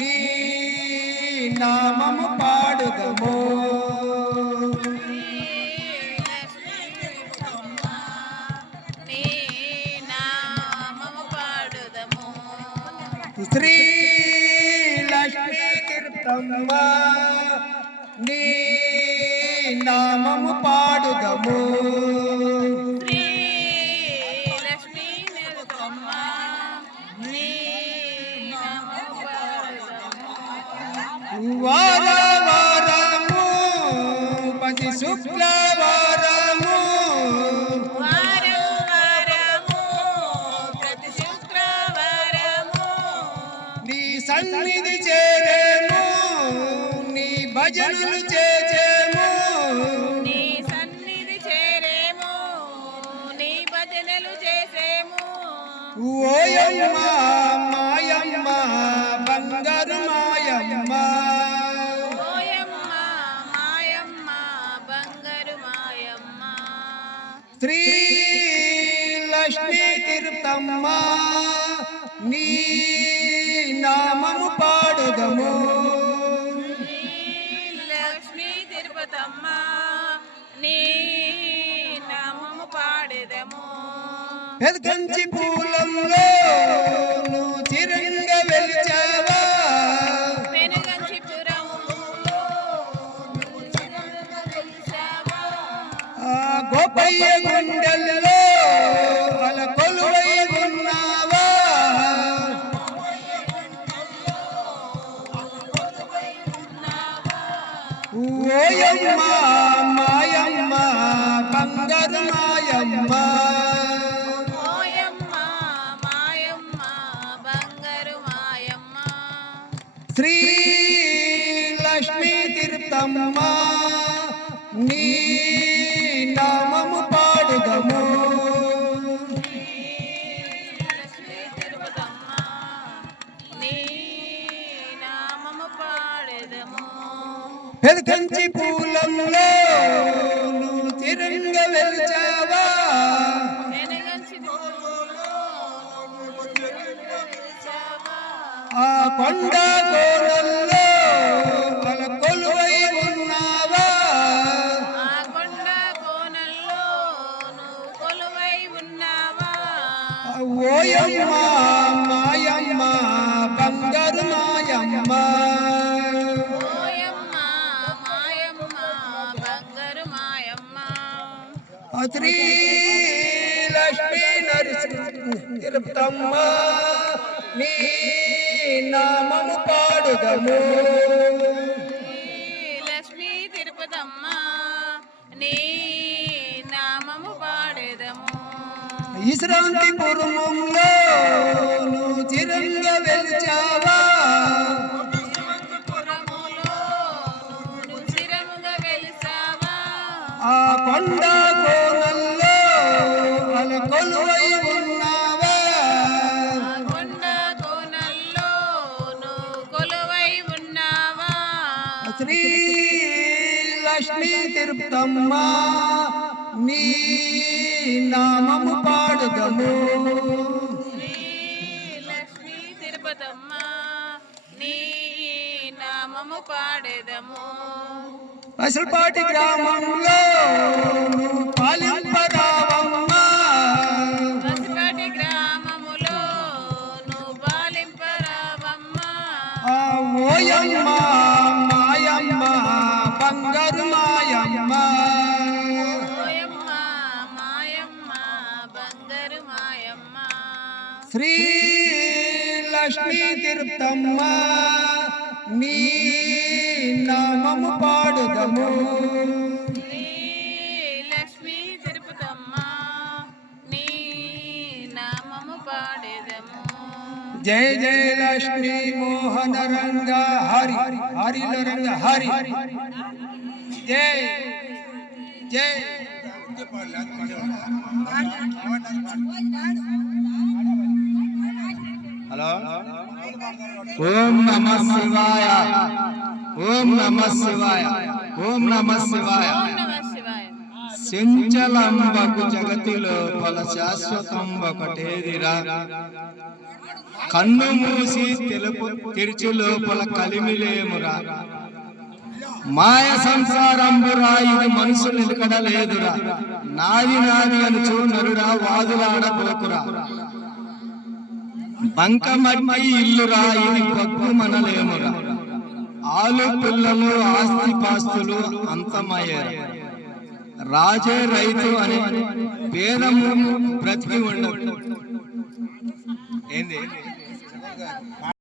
నీ నామము పాడుదము. నామము పాడుదము శ్రీ లక్ష్మీ కీర్తమ్మ నీ నామము పాడుదము. వారము పది శుక్రవారము. నీ సన్నిధి శ్రీ లక్ష్మీ తీర్థమ్మ నీ నామము పాడుదము. లక్ష్మీ తిరుపతమ్మ నీ నామము పాడెదము. ఎదకంచి పూలంలో నువ్వు చిరంగ గోపయ్య గుండెల్లో అల కొలువై ఉన్నావా ఓయమ్మ మాయమ్మ బంగారు మాయమ్మ. శ్రీ లక్ష్మీ తీర్థమ్మ నీ నామము పెదకంచి పూలంలో నువ్వు తిరంగ వెలిచావా? ఆ కొండ కోణల్లో అల కొలువై ఉన్నావా ఆ కొండ కోనల్లో నువ్వు కొలువై ఉన్నావా? ఓయమ్మ మాయమ్మ బంగారు మాయమ్మ. శ్రీ లక్ష్మీ నరసింహమ్మ నీ నామము పాడుదము. లక్ష్మీ తిరుపతమ్మ నీ నామము పాడేదము. విశ్రాంతి పూర్వంలో నువ్వు చిరంగ వెలిచావా? తిరుపతమ్మ నీ నామము పాడుదము. శ్రీ లక్ష్మీ తిరుపతమ్మ నీ నామము పాడేదము. అసలుపాటి గ్రామంలో పసిపాటి గ్రామములో నువ్వు పాలింపరావమ్మ ఓయమ్మ శ్రీ లక్ష్మీ తిరుపతమ్మ నీ నామము పాడుదము. శ్రీ లక్ష్మీ తిరుపతమ్మ నీ నామము పాడేదము. జయ జయ లక్ష్మీ మోహన రంగ హరి హరి రంగ హరి. జయ జయ హలో? ఓం నమ శివాయ. ఓం నమ శివాయ. ఓం నమ శివాయ. సెంచలంబకు జగతిలో పల శాశ్వతం ఒకటేదిరా కన్ను మూసి తెలుపు తెరిచి లోపల కలిమిలేమురా. మాయ సంసారంబురా ఇది మనుషులు నిలకడలేదురా. నాది నాది అనుచు నరుడా వాదులాడబోకురా. బంకమట్టి ఇల్లురా ఇది పగ్గు మనలేమురా. ఆలు పిల్లలు ఆస్తి పాస్తులు అంతమయ్యారు. రాజే రైతు అని పేదము బ్రతికి ఉండదు. ఏంది?